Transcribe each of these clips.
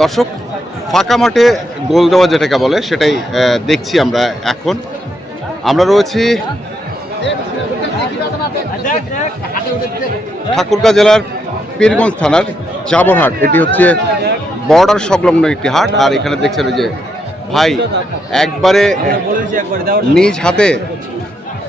দর্শক, ফাঁকা মাঠে গোল দেওয়া যেটাকে বলে, সেটাই দেখছি আমরা এখন। আমরা রয়েছি ঠাকুরগাঁ জেলার পীরগঞ্জ থানার জাবরহাট। এটি হচ্ছে বর্ডার সংলগ্ন একটি হাট, আর এখানে দেখছেন ওই যে ভাই, একবারে নিজ হাতে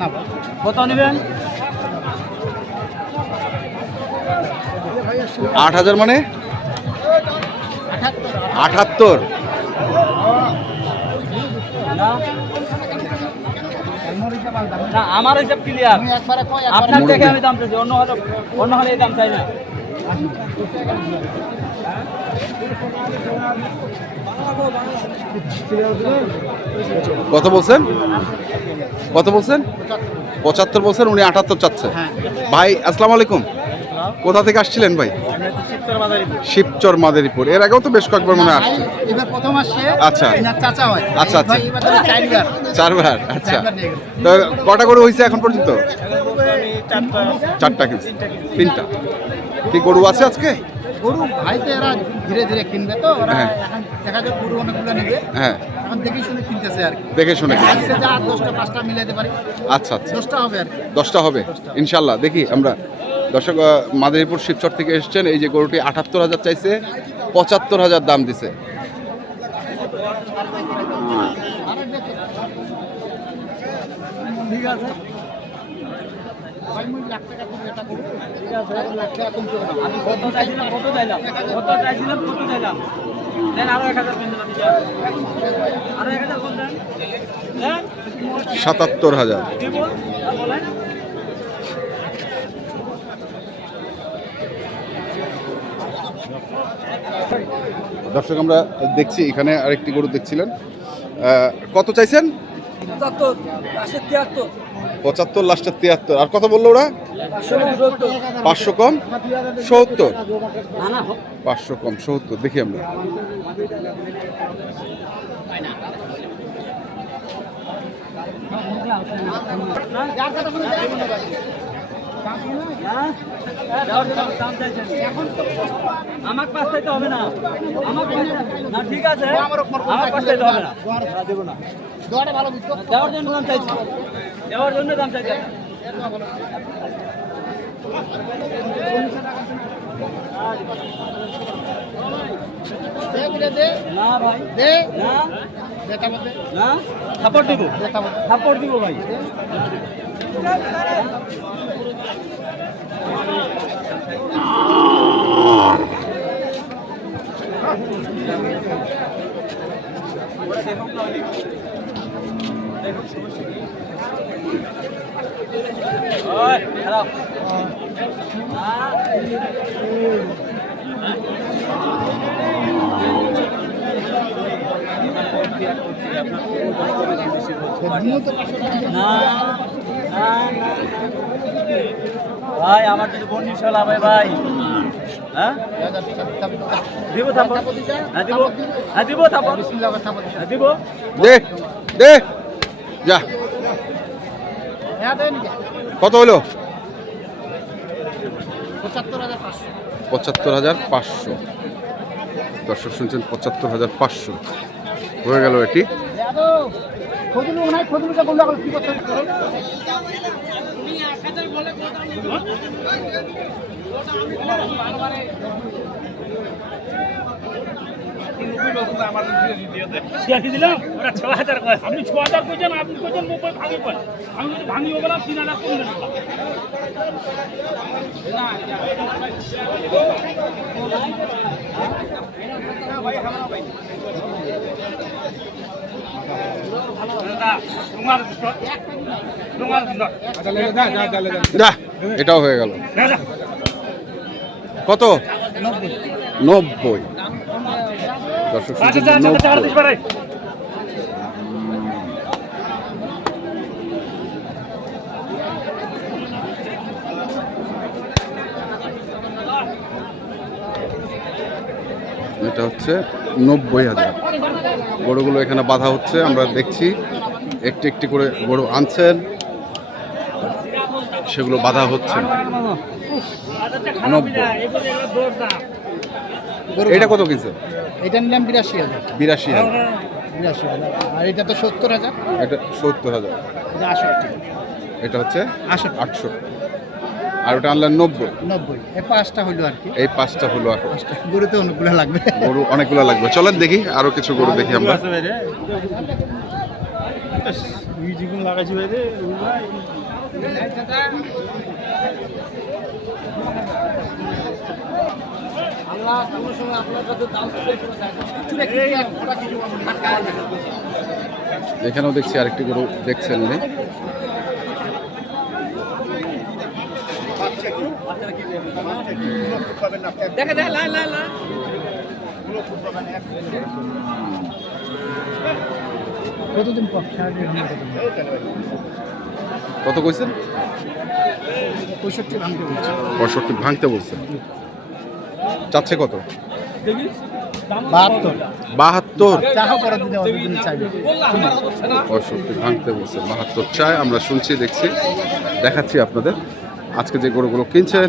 না কত নেবেন? আট হাজার মানে? না? আমার হিসাব ক্লিয়ার আমি একবারে কয় আপনার মুরব্বি। আমি দাম চাইছি অন্য হলে অন্য হলে দাম চাই না। কত বলছেন? কত বলছেন? পঁচাত্তর বলছেন উনি আটাত্তর চাচ্ছে। ভাই আসসালামু আলাইকুম। কোথা থেকে আসছিলেন ভাই? শিবচর মাদারীপুর। এর আগেও তো বেশ কয়েকবার মনে আসছে। আচ্ছা। হয়। আচ্ছা, আচ্ছা। চারবার। আচ্ছা। তো কটা করে হয়েছে এখন পর্যন্ত? চারটা। কিনছে তিনটা। কি গরু আছে আজকে? গরু ভাই তো এরা ধীরে ধীরে কিনবে তো ওরা হ্যাঁ। দেখা যায় গরু অনেকগুলো নেবে। হ্যাঁ। দেখে শুনে কিনতেছে আর দেখে শুনে আজকে যা দশটা পাঁচটা মিলাইতে পারি। আচ্ছা আচ্ছা। দশটা হবে আর দশটা হবে? ইনশাল্লাহ দেখি আমরা দর্শক মাদারীপুর শিবচর থেকে এসেছেন। এই যে গরুটি আটাত্তর হাজার চাইছে পঁচাত্তর হাজার দাম দিছে। ঠিক আছে। সাতাত্তর হাজার। দর্শক আমরা দেখছি এখানে আরেকটি গরু দেখছিলেন। কত চাইছেন? তিয়াত্তর। পঁচাত্তর লাস্টের তিয়াত্তর। আর কত বলল ওরা? পাঁচশো কম? সত্তর। না না পাঁচশো কম সত্তর দেখি আমরা। কথা চাইতে হবে না। ঠিক আছে। আমার উপর চাইতে হবে না। দেবো না দোয়ারে ভালো দিত দেওয়ার জন্য চাইছি। দেওয়ার জন্য দাম চাইছি না ভাই। দে। না। না। সাপোর্ট দিব। সাপোর্ট দিব ভাই। ভাই, আমার যদি বন্ডিশ লাভ হয় ভাই। হ্যাঁ? হ্যাঁ দিব। হ্যাঁ দিব হ্যাঁ যা। কত হলো? পঁচাত্তর হাজার পাঁচশো। দর্শক শুনছেন, পঁচাত্তর হাজার পাঁচশো। হয়ে গেল এটি। আপনি ছ হাজার কইছেন আপনি কইছেন মোবাইল ভাঙি পান আমি যদি ভাঙি হবে তিন হাজার কম দেবো যা এটাও হয়ে গেল। কত? নব্বই। দর্শক আচ্ছা এটা হচ্ছে নব্বই হাজার। গরুগুলো এখানে বাঁধা হচ্ছে আমরা দেখছি। একটি একটি করে গরু আনছেন সেগুলো বাঁধা হচ্ছে। এটা কত কিনছে এটা নিলাম বিরাশি হাজার। বিরাশি হাজার। বিরাশি হাজার। আর এটা তো সত্তর হাজার। এটা সত্তর হাজার। এটা হচ্ছে আটশো। আর ওটা আনলেন নব্বই। নব্বই। এই পাঁচটা হলো আর কি। এই পাঁচটা হলো এখন পাঁচটা। গরুতে অনেকগুলো লাগবে। গরু অনেকগুলো লাগবে। চলেন দেখি আরও কিছু গরু দেখি আমরা। লাগাইছি ভাই রে এখানেও দেখছি আরেকটি গরু দেখছেন নে। দেখে লাই কতদিন পর কত কইছেন? পঁয়ষট্টি ভাঙতে বলছি। পঁয়ষট্টি ভাঙতে বলছেন চাচ্ছে কত? বাহাত্তর। বাহাত্তর। পঁয়ষট্টি ভাঙতে বলছে বাহাত্তর চায়। আমরা শুনছি দেখছি দেখাচ্ছি আপনাদের। আজকে যে গরুগুলো কিনছেন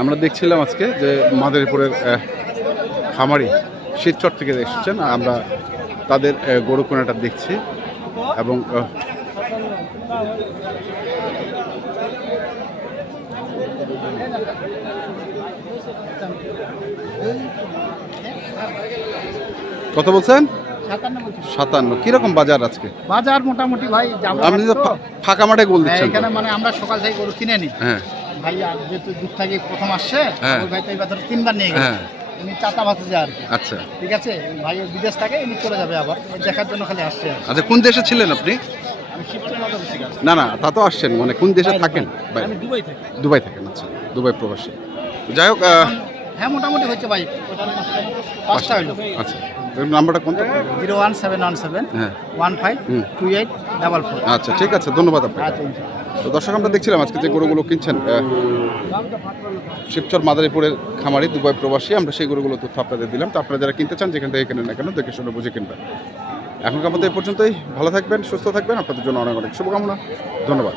আমরা দেখছিলাম আজকে যে মাদারীপুরের খামারি শীতচর থেকে এসেছেন। আমরা তাদের গরু কোনাটা দেখছি এবং কত বলছেন? সাতান্ন কীরকম বাজার আজকে? বাজার মোটামুটি ভাই আপনি তো ফাঁকা মাঠে গোল দিচ্ছেন এখানে মানে আমরা সকাল থেকে গরু কিনে নিই হ্যাঁ। ভাই যেহেতু দূর থেকে প্রথম আসছে হ্যাঁ। ওই ভাই তো এবার ধরো তিনবার নিয়ে গেছে। হ্যাঁ। উনি চাতা ভাতে যায় আর কি। আচ্ছা। ঠিক আছে? ভাই বিদেশ থাকে ইনি চলে যাবে আবার। দেখার জন্য খালি আসছে আচ্ছা কোন দেশে ছিলেন আপনি? না না তা তো আসছেন মানে কোন দেশে থাকেন? দুবাই থেকে। দুবাই থাকেন আচ্ছা দুবাই প্রবাসী। যাই হোক হ্যাঁ মোটামুটি হচ্ছে ভাই। পাঁচটা হইল। আচ্ছা নাম্বারটা কোনটা? Zero one seven one seven হ্যাঁ। One five two eight double four. আচ্ছা ঠিক আছে ধন্যবাদ আপনাকে। আচ্ছা তো দর্শক আমরা দেখছিলাম আজকে যে গরুগুলো কিনছেন শিবচর মাদারীপুরের খামারি দুবাই প্রবাসী আমরা সেই গরুগুলো তথ্য আপনাদের দিলাম। তো আপনারা যারা কিনতে চান যেখান থেকে কেনেন না কেন দেখে শুনে বুঝে কিনবেন। এখনকার মতো এই পর্যন্তই। ভালো থাকবেন সুস্থ থাকবেন। আপনাদের জন্য অনেক অনেক শুভকামনা। ধন্যবাদ।